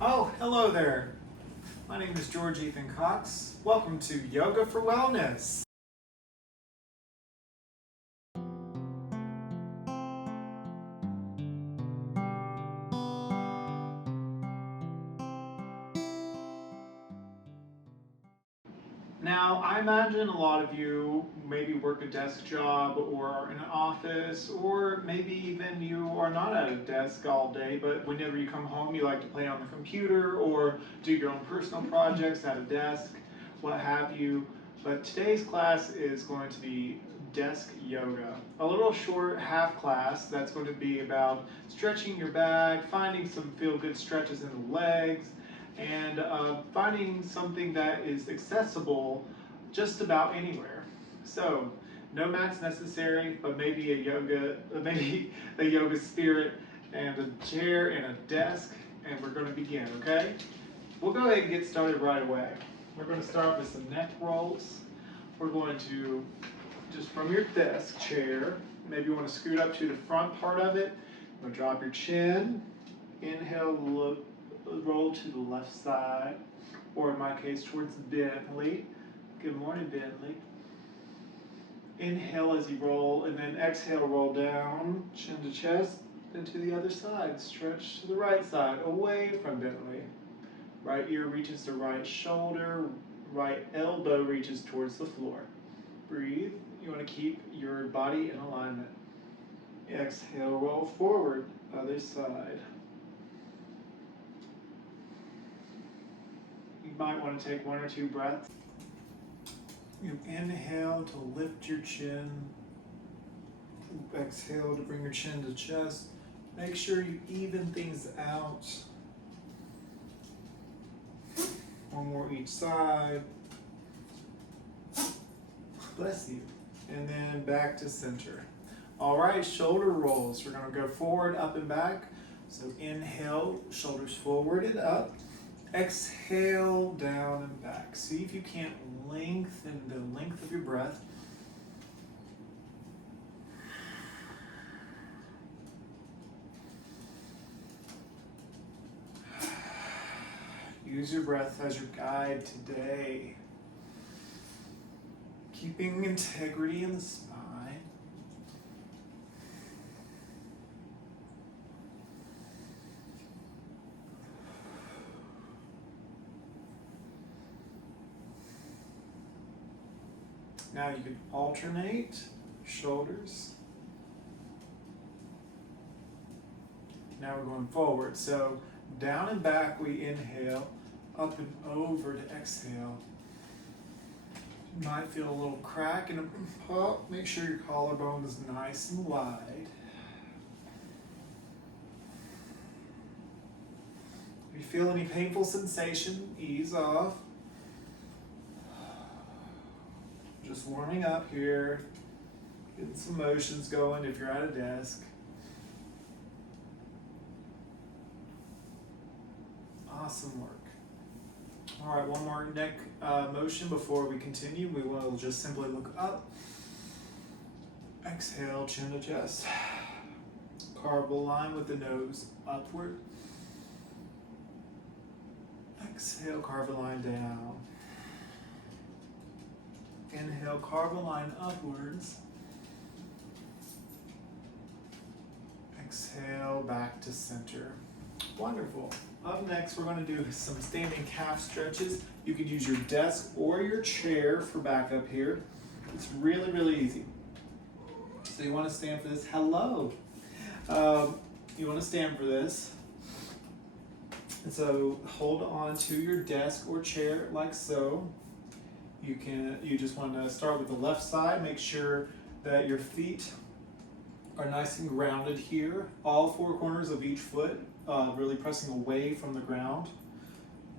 Oh, hello there. My name is George Ethan Cox. Welcome to Yoga for Wellness. Now, I imagine a lot of you maybe work a desk job or are in an office, or maybe even you are not at a desk all day, but whenever you come home, you like to play on the computer or do your own personal projects at a desk, what have you. But today's class is going to be desk yoga. A little short half class that's going to be about stretching your back, finding some feel-good stretches in the legs, and finding something that is accessible just about anywhere. So, no mats necessary, but maybe a yoga spirit and a chair and a desk, and we're going to begin. Okay? We'll go ahead and get started right away. We're going to start with some neck rolls. We're going to just from your desk chair, maybe you want to scoot up to the front part of it. You're going to drop your chin. Inhale, look. Roll to the left side, or in my case, towards Bentley. Good morning, Bentley. Inhale as you roll, and then exhale, roll down, chin to chest, then to the other side. Stretch to the right side, away from Bentley. Right ear reaches to right shoulder, right elbow reaches towards the floor. Breathe. You want to keep your body in alignment. Exhale, roll forward, other side. You might want to take 1 or 2 breaths. You inhale to lift your chin. Exhale to bring your chin to chest. Make sure you even things out. 1 more each side. Bless you. And then back to center. All right, shoulder rolls. We're going to go forward, up and back. So inhale, shoulders forward and up. Exhale, down and back. See if you can't lengthen the length of your breath. Use your breath as your guide today. Keeping integrity in the spine. Now you can alternate shoulders. Now we're going forward. So down and back we inhale, up and over to exhale. You might feel a little crack in a pop. Make sure your collarbone is nice and wide. If you feel any painful sensation, ease off. Just warming up here, getting some motions going if you're at a desk. Awesome work. All right, 1 more neck motion before we continue. We will just simply look up. Exhale, chin to chest. Carve a line with the nose upward. Exhale, carve a line down. Inhale, carve a line upwards. Exhale, back to center. Wonderful. Up next, we're going to do some standing calf stretches. You could use your desk or your chair for backup here. It's really, really easy. So you want to stand for this. Hello. You want to stand for this. And so hold on to your desk or chair like so. You just want to start with the left side. Make sure that your feet are nice and grounded here. All 4 corners of each foot really pressing away from the ground.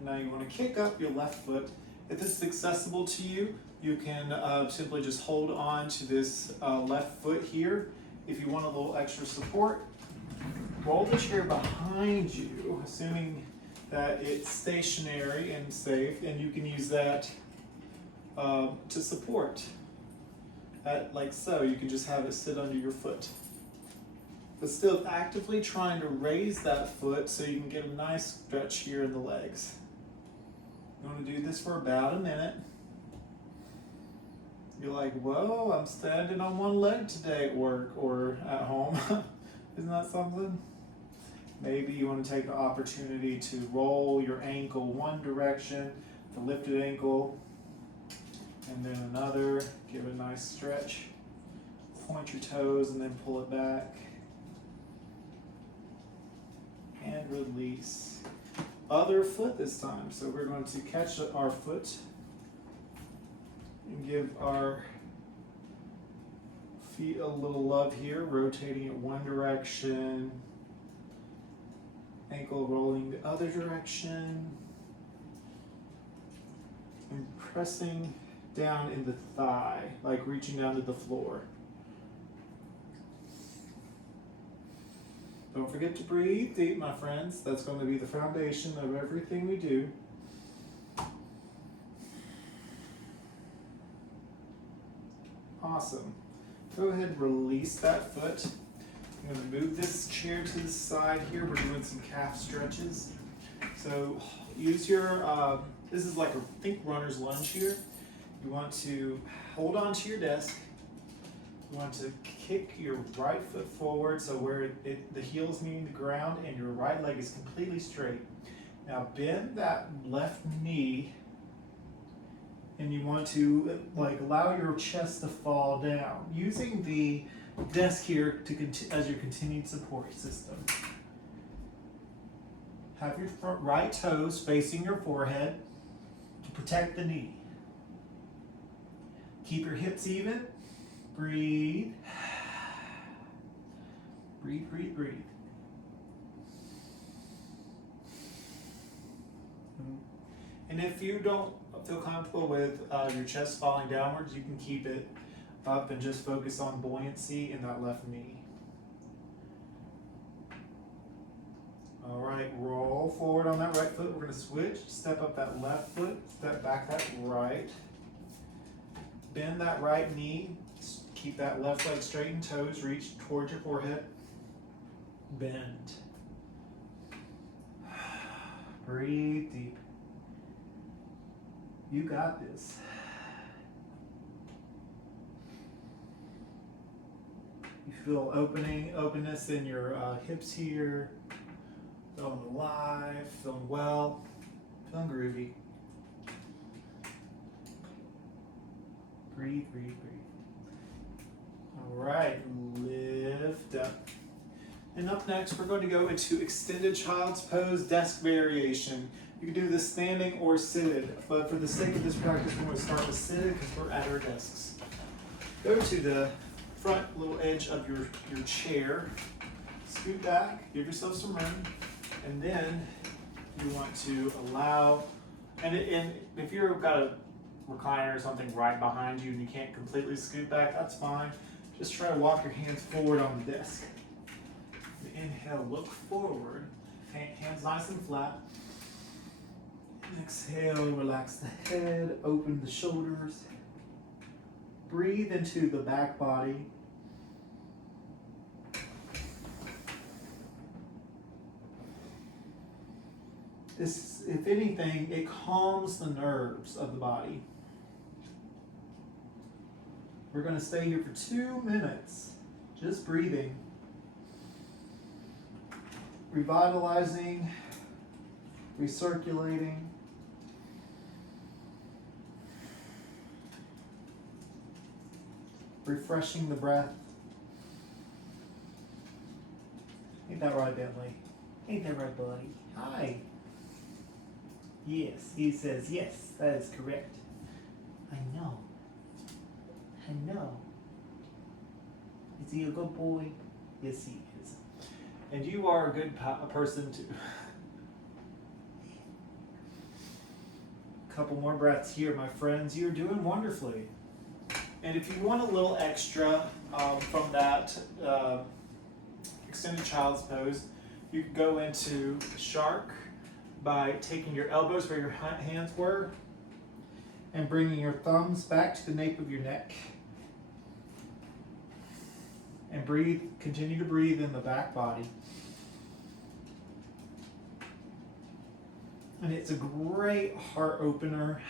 Now you want to kick up your left foot. If this is accessible to you, you can simply just hold on to this left foot here. If you want a little extra support, roll the chair behind you, assuming that it's stationary and safe, and you can use that to support. Like so, you can just have it sit under your foot. but still actively trying to raise that foot so you can get a nice stretch here in the legs. You want to do this for about a minute. You're like, whoa, I'm standing on one leg today at work or at home. Isn't that something? Maybe you want to take the opportunity to roll your ankle one direction, the lifted ankle, and then another. Give it a nice stretch. Point your toes and then pull it back. And release. Other foot this time. So we're going to catch our foot and give our feet a little love here, rotating it one direction. Ankle rolling the other direction. And pressing down in the thigh, like reaching down to the floor. Don't forget to breathe deep, my friends. That's going to be the foundation of everything we do. Awesome. Go ahead and release that foot. I'm going to move this chair to the side here. We're doing some calf stretches. So use your, this is like a think runner's lunge here. You want to hold on to your desk. You want to kick your right foot forward so where the heel is meeting the ground and your right leg is completely straight. Now bend that left knee and you want to like allow your chest to fall down using the desk here to as your continued support system. Have your front right toes facing your forehead to protect the knee. Keep your hips even. Breathe. Breathe, breathe, breathe. And if you don't feel comfortable with your chest falling downwards, you can keep it up and just focus on buoyancy in that left knee. All right, roll forward on that right foot. We're going to switch. Step up that left foot, step back that right. Bend that right knee. Keep that left leg straight and toes reach towards your forehead. Bend. Breathe deep. You got this. You feel openness in your hips here. Feeling alive, feeling well, feeling groovy. Breathe, breathe, breathe. All right, lift up. And up next, we're going to go into extended child's pose desk variation. You can do this standing or seated, but for the sake of this practice, we're going to start with seated because we're at our desks. Go to the front little edge of your chair, scoot back, give yourself some room, and then you want to allow, and if you've got a recliner or something right behind you and you can't completely scoot back, that's fine. Just try to walk your hands forward on the desk. Inhale, look forward, hands nice and flat. Exhale, relax the head, open the shoulders. Breathe into the back body. This, if anything, it calms the nerves of the body. We're going to stay here for 2 minutes, just breathing, revitalizing, recirculating. Refreshing the breath. Ain't that right, Bentley? Ain't that right, buddy? Hi. Yes, he says yes, that is correct. I know. I know. Is he a good boy? Yes, he is. And you are a good person too. Couple more breaths here, my friends. You're doing wonderfully. And if you want a little extra from that extended child's pose, you can go into shark by taking your elbows where your hands were and bringing your thumbs back to the nape of your neck. And breathe, continue to breathe in the back body. And it's a great heart opener.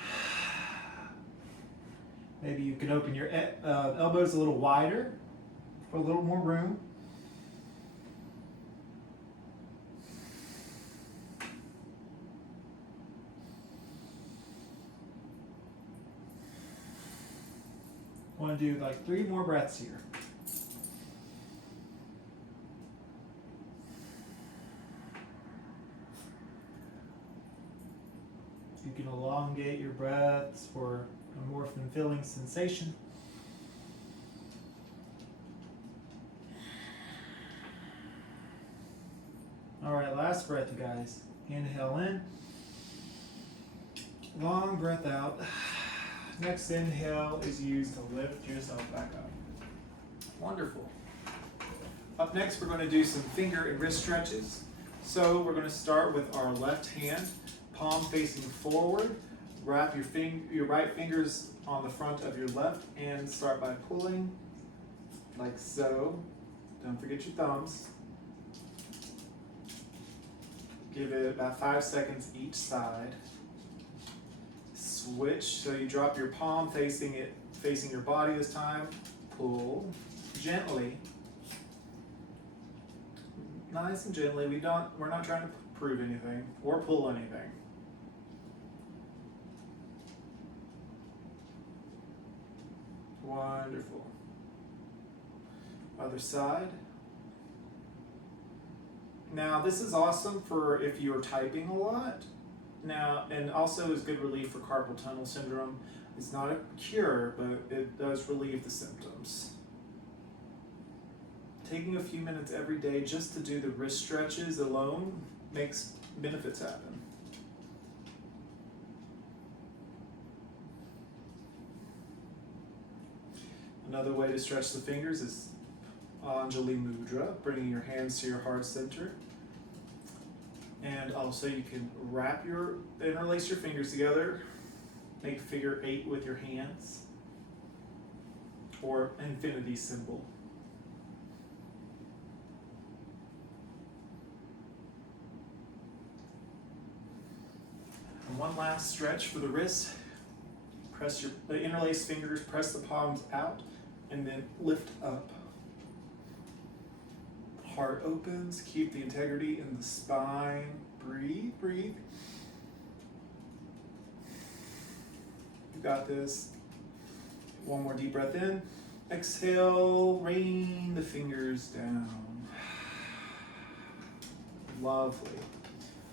Maybe you can open your elbows a little wider for a little more room. I want to do like 3 more breaths here. You can elongate your breaths for a more fulfilling sensation. All right, last breath, you guys. Inhale in. Long breath out. Next inhale is used to lift yourself back up. Wonderful. Up next, we're going to do some finger and wrist stretches. So we're going to start with our left hand, palm facing forward. Wrap your right fingers on the front of your left and start by pulling like so. Don't forget your thumbs. Give it about 5 seconds each side. Switch, so you drop your palm facing your body this time. Pull gently. Nice and gently. We're not trying to prove anything or pull anything. Wonderful. Other side. Now this is awesome for if you're typing a lot. Now, and also is good relief for carpal tunnel syndrome. It's not a cure, but it does relieve the symptoms. Taking a few minutes every day just to do the wrist stretches alone makes benefits happen. Another way to stretch the fingers is Anjali Mudra, bringing your hands to your heart center. And also you can interlace your fingers together, make figure 8 with your hands, or infinity symbol. And one last stretch for the wrists. Press your interlaced fingers, press the palms out, and then lift up. Heart opens, keep the integrity in the spine. Breathe, breathe. You got this. One more deep breath in. Exhale, rain the fingers down. Lovely.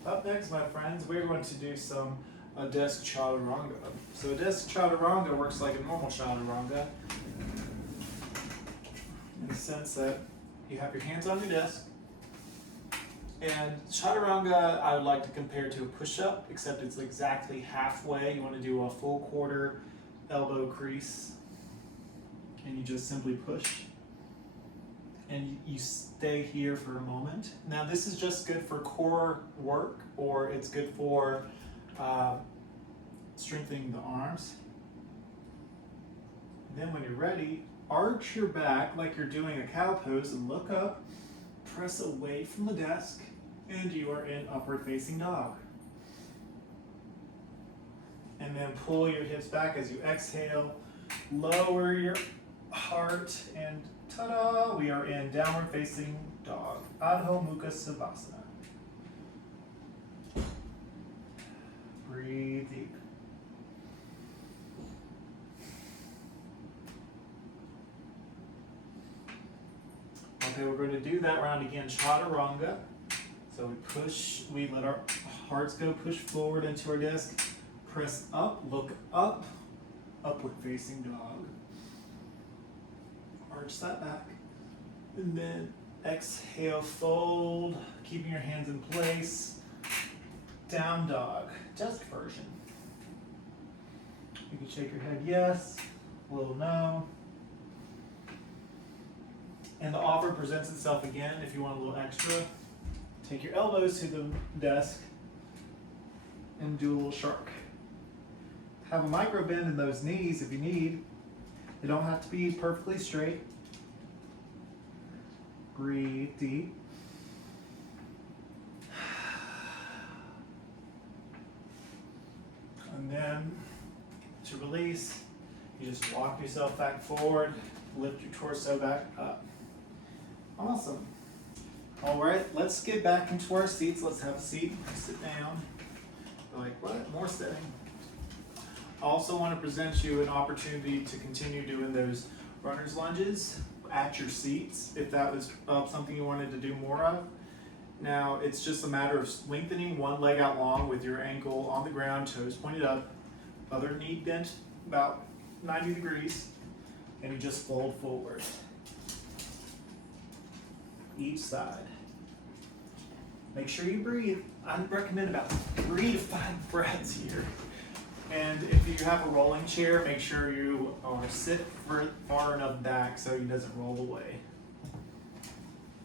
Up next, my friends, we're going to do some desk chaturanga. So a desk chaturanga works like a normal chaturanga in the sense that you have your hands on your desk. And chaturanga, I would like to compare to a push-up, except it's exactly halfway. You want to do a full quarter elbow crease. And you just simply push. And you stay here for a moment. Now this is just good for core work, or it's good for strengthening the arms. And then when you're ready, arch your back like you're doing a cow pose and look up, press away from the desk, and you are in upward facing dog. And then pull your hips back as you exhale, lower your heart, and ta-da, we are in downward facing dog, Adho Mukha Savasana. Breathe deep. Okay, we're going to do that round again, chaturanga. So we let our hearts go, push forward into our desk, press up, look up, upward facing dog. Arch that back. And then exhale, fold, keeping your hands in place. Down dog, desk version. You can shake your head yes, a little no. And the offer presents itself again if you want a little extra. Take your elbows to the desk and do a little shark. Have a micro bend in those knees if you need. They don't have to be perfectly straight. Breathe deep. And then to release, you just walk yourself back forward, lift your torso back up. Awesome. All right, let's get back into our seats. Let's have a seat, sit down. You're like, what? More sitting. I also want to present you an opportunity to continue doing those runner's lunges at your seats, if that was something you wanted to do more of. Now, it's just a matter of lengthening one leg out long with your ankle on the ground, toes pointed up, other knee bent about 90 degrees, and you just fold forward. Each side. Make sure you breathe. I recommend about 3 to 5 breaths here. And if you have a rolling chair, make sure you sit far enough back so he doesn't roll away.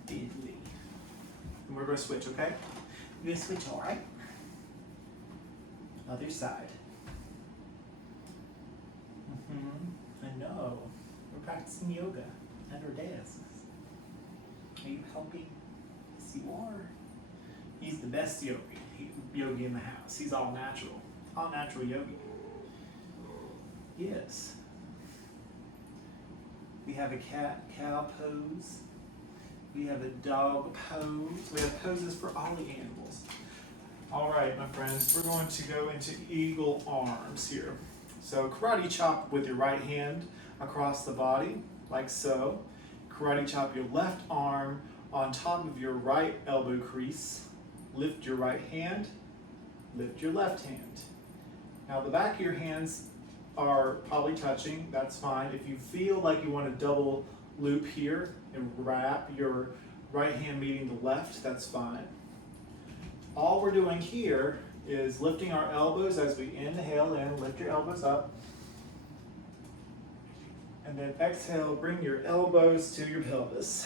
Easily. And we're going to switch, okay? We're going to switch, all right? Other side. I know. We're practicing yoga at our desks. Are you helping? Yes, you are. He's the best yogi in the house. He's all natural yogi. Yes. We have a cat-cow pose. We have a dog pose. We have poses for all the animals. All right, my friends, we're going to go into eagle arms here. So karate chop with your right hand across the body, like so. Karate chop your left arm on top of your right elbow crease. Lift your right hand, lift your left hand. Now the back of your hands are probably touching, that's fine. If you feel like you want to double loop here and wrap your right hand meeting the left, that's fine. All we're doing here is lifting our elbows as we inhale in, lift your elbows up. And then exhale, bring your elbows to your pelvis,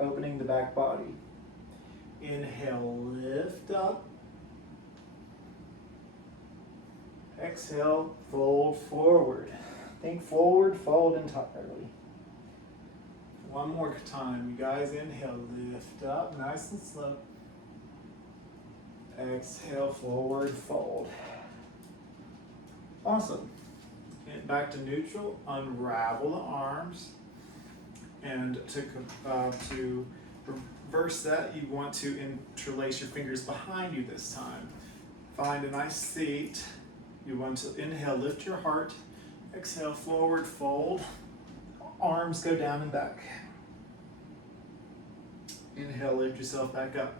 opening the back body. Inhale, lift up. Exhale, fold forward. Think forward, fold entirely. One more time, you guys. Inhale, lift up, nice and slow. Exhale, forward, fold. Awesome. Get back to neutral, unravel the arms. And to reverse that, you want to interlace your fingers behind you this time. Find a nice seat. You want to inhale, lift your heart. Exhale, forward, fold. Arms go down and back. Inhale, lift yourself back up.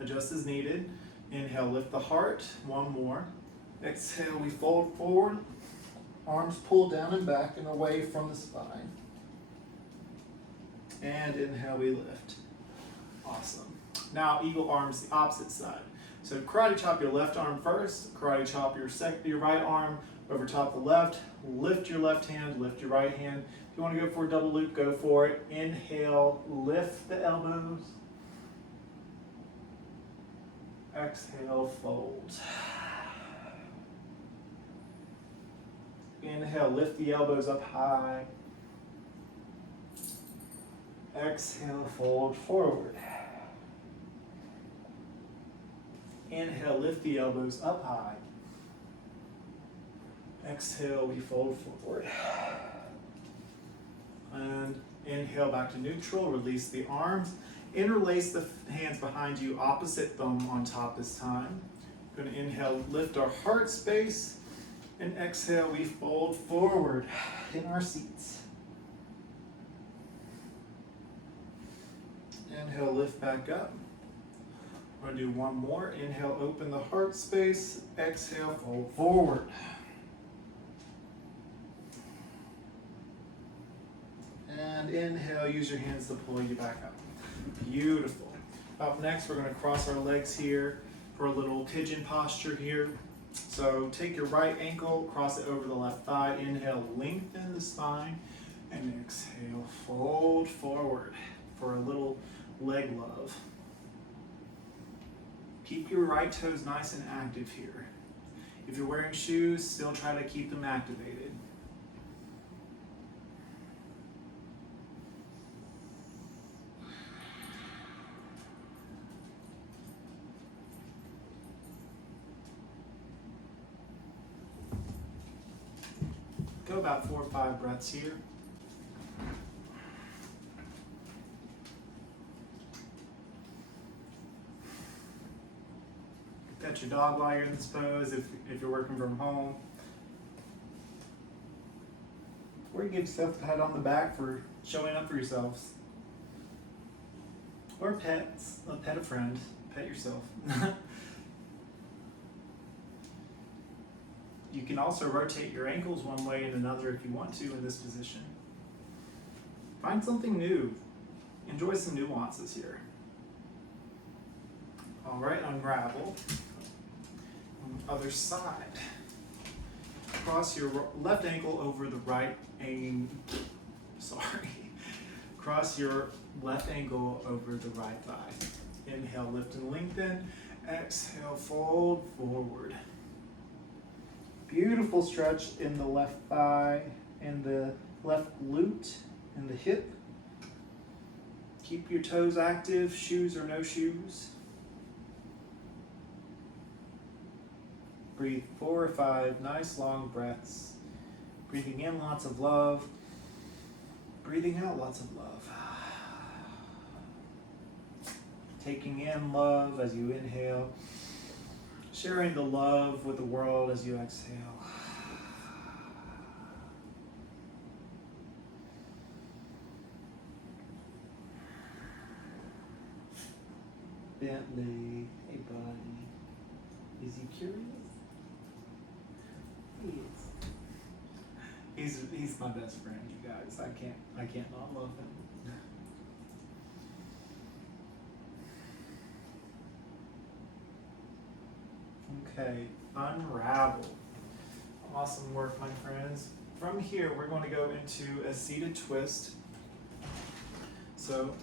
Adjust as needed. Inhale, lift the heart. One more. Exhale, we fold forward. Arms pull down and back and away from the spine. And inhale, we lift. Awesome. Now, eagle arms, the opposite side. So karate chop your left arm first. Karate chop your right arm over top the left. Lift your left hand, lift your right hand. If you want to go for a double loop, go for it. Inhale, lift the elbows. Exhale, fold. Inhale, lift the elbows up high. Exhale, fold forward. Inhale, lift the elbows up high. Exhale, we fold forward. And inhale back to neutral, release the arms. Interlace the hands behind you, opposite thumb on top this time. We're going to inhale, lift our heart space. And exhale, we fold forward in our seats. Inhale, lift back up. We're going to do one more. Inhale, open the heart space. Exhale, fold forward. And inhale, use your hands to pull you back up. Beautiful. Up next, we're going to cross our legs here for a little pigeon posture here. So take your right ankle, cross it over the left thigh. Inhale, lengthen the spine. And exhale, fold forward for a little leg love. Keep your right toes nice and active here. If you're wearing shoes, still try to keep them activated. about 4 or 5 breaths here. Pet your dog while you're in this pose if you're working from home. Or you give yourself a pat on the back for showing up for yourselves. Or pet a friend, pet yourself. You can also rotate your ankles one way and another if you want to in this position. Find something new. Enjoy some nuances here. All right, unravel. Other side. Cross your left ankle over the right Cross your left ankle over the right thigh. Inhale, lift and lengthen. Exhale, fold forward. Beautiful stretch in the left thigh and the left glute and the hip. Keep your toes active, shoes or no shoes. Breathe 4 or 5 nice long breaths. Breathing in lots of love. Breathing out lots of love. Taking in love as you inhale. Sharing the love with the world as you exhale. Bentley, hey buddy. Is he curious? He is. He's my best friend, you guys. I can't not love him. Okay, unravel. Awesome work, my friends. From here, we're going to go into a seated twist. So,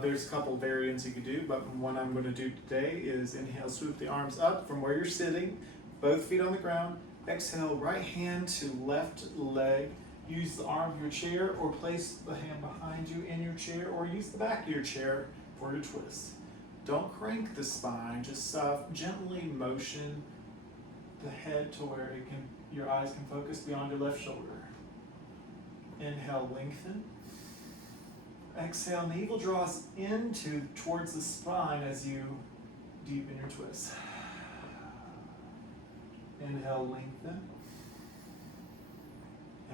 there's a couple variants you could do, but one I'm going to do today is inhale, swoop the arms up from where you're sitting, both feet on the ground. Exhale, right hand to left leg. Use the arm of your chair or place the hand behind you in your chair or use the back of your chair for your twist. Don't crank the spine, just gently motion the head to where your eyes can focus beyond your left shoulder. Inhale, lengthen. Exhale, navel draws towards the spine as you deepen your twist. Inhale, lengthen.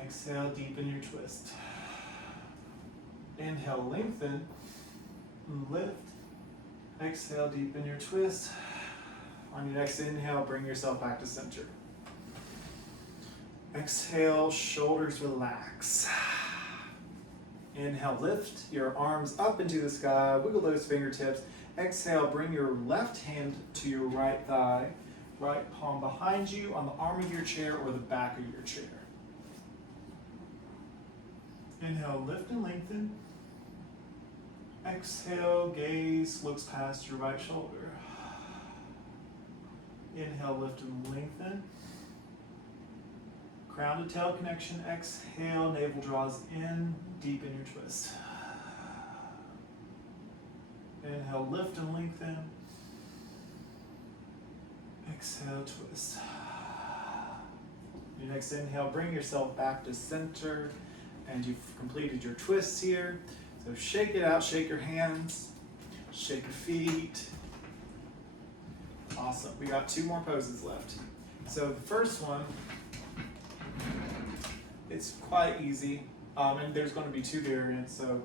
Exhale, deepen your twist. Inhale, lengthen. Lift. Exhale, deepen your twist. On your next inhale, bring yourself back to center. Exhale, shoulders relax. Inhale, lift your arms up into the sky, wiggle those fingertips. Exhale, bring your left hand to your right thigh, right palm behind you on the arm of your chair or the back of your chair. Inhale, lift and lengthen. Exhale, gaze looks past your right shoulder. Inhale, lift and lengthen. Crown to tail connection. Exhale, navel draws in, deepen your twist. Inhale, lift and lengthen. Exhale, twist. Your next inhale, bring yourself back to center, and you've completed your twists here. So shake it out, shake your hands, shake your feet. Awesome. We got 2 more poses left. So the first one, it's quite easy, and there's going to be 2 variants. So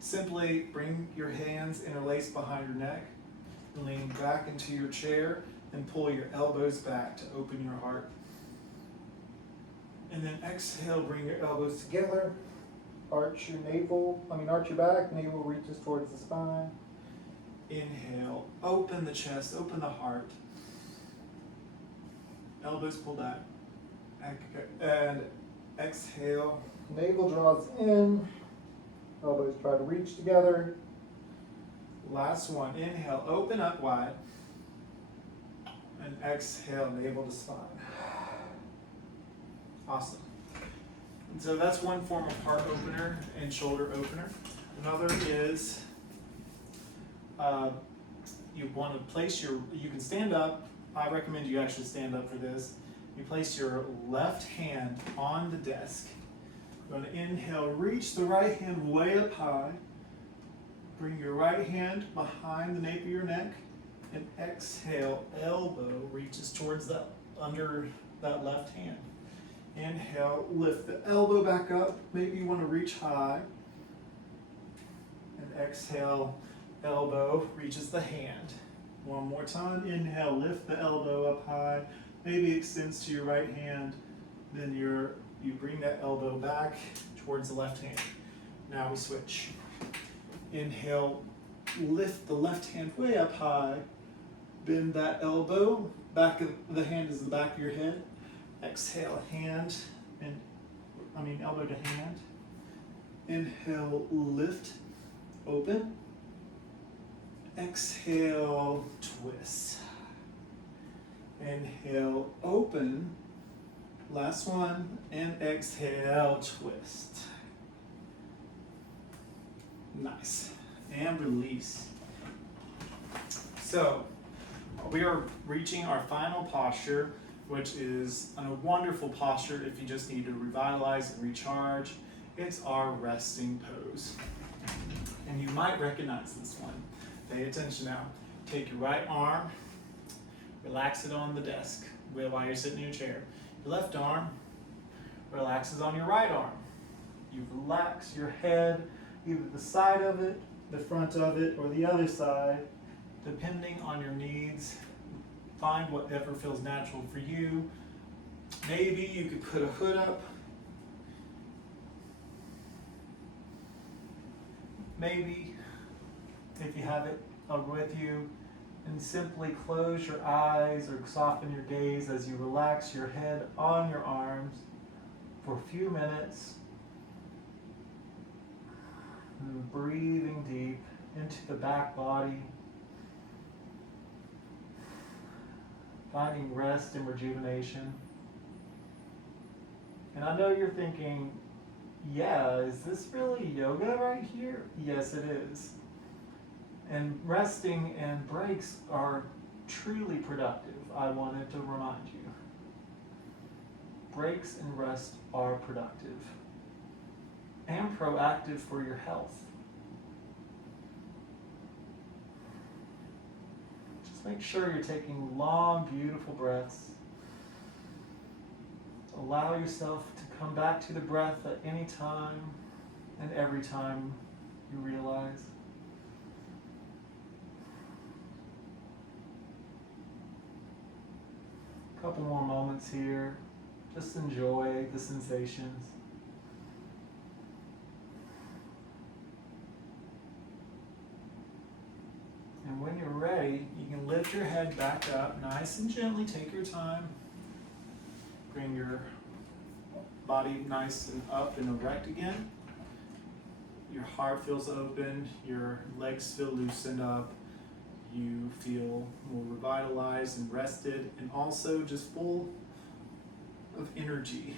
simply bring your hands interlaced behind your neck, lean back into your chair, and pull your elbows back to open your heart. And then exhale, bring your elbows together. Arch your back, navel reaches towards the spine. Inhale, open the chest, open the heart. Elbows pull back. And exhale, navel draws in. Elbows try to reach together. Last one, inhale, open up wide. And exhale, navel to spine. Awesome. And so that's one form of heart opener and shoulder opener. Another is you want to place you can stand up. I recommend you actually stand up for this. You place your left hand on the desk. You're going to inhale, reach the right hand way up high. Bring your right hand behind the nape of your neck. And exhale, elbow reaches towards that under that left hand. Inhale, lift the elbow back up. Maybe you want to reach high. And exhale, elbow reaches the hand. One more time. Inhale, lift the elbow up high. Maybe extends to your right hand. Then you bring that elbow back towards the left hand. Now we switch. Inhale, lift the left hand way up high. Bend that elbow. Back of the hand is the back of your head. Exhale, elbow to hand. Inhale, lift, open. Exhale, twist. Inhale, open. Last one, and exhale, twist. Nice. And release. So, we are reaching our final posture, which is a wonderful posture if you just need to revitalize and recharge. It's our resting pose. And you might recognize this one. Pay attention now. Take your right arm, relax it on the desk while you're sitting in your chair. Your left arm relaxes on your right arm. You relax your head, either the side of it, the front of it, or the other side, depending on your needs. Find whatever feels natural for you. Maybe you could put a hood up. Maybe, if you have it with you, and simply close your eyes or soften your gaze as you relax your head on your arms for a few minutes. And breathing deep into the back body. Finding rest and rejuvenation. And I know you're thinking, yeah, is this really yoga right here? Yes, it is. And resting and breaks are truly productive. I wanted to remind you. Breaks and rest are productive and proactive for your health. Just make sure you're taking long, beautiful breaths. Allow yourself to come back to the breath at any time and every time you realize. A couple more moments here. Just enjoy the sensations. And when you're ready, you can lift your head back up nice and gently. Take your time. Bring your body nice and up and erect again. Your heart feels open. Your legs feel loosened up. You feel more revitalized and rested, and also just full of energy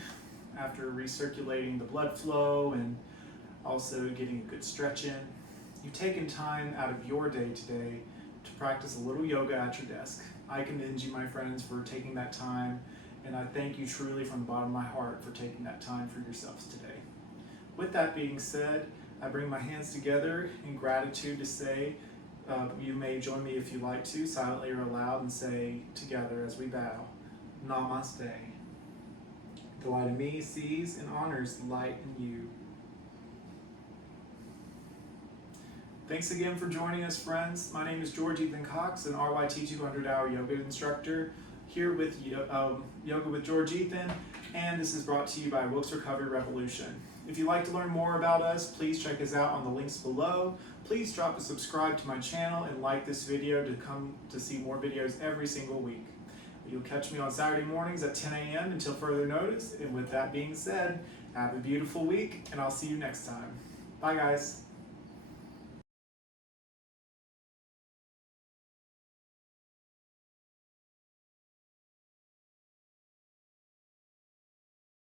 after recirculating the blood flow and also getting a good stretch in. You've taken time out of your day today to practice a little yoga at your desk. I commend you, my friends, for taking that time, and I thank you truly from the bottom of my heart for taking that time for yourselves today. With that being said, I bring my hands together in gratitude to say, you may join me if you like to, silently or aloud, and say together as we bow, Namaste. The light in me sees and honors the light in you. Thanks again for joining us, friends. My name is George Ethan Cox, an RYT 200-hour yoga instructor here with Yoga with George Ethan, and this is brought to you by Wilkes Recovery Revolution. If you'd like to learn more about us, please check us out on the links below. Please drop a subscribe to my channel and like this video to come to see more videos every single week. You'll catch me on Saturday mornings at 10 a.m. until further notice. And with that being said, have a beautiful week, and I'll see you next time. Bye, guys.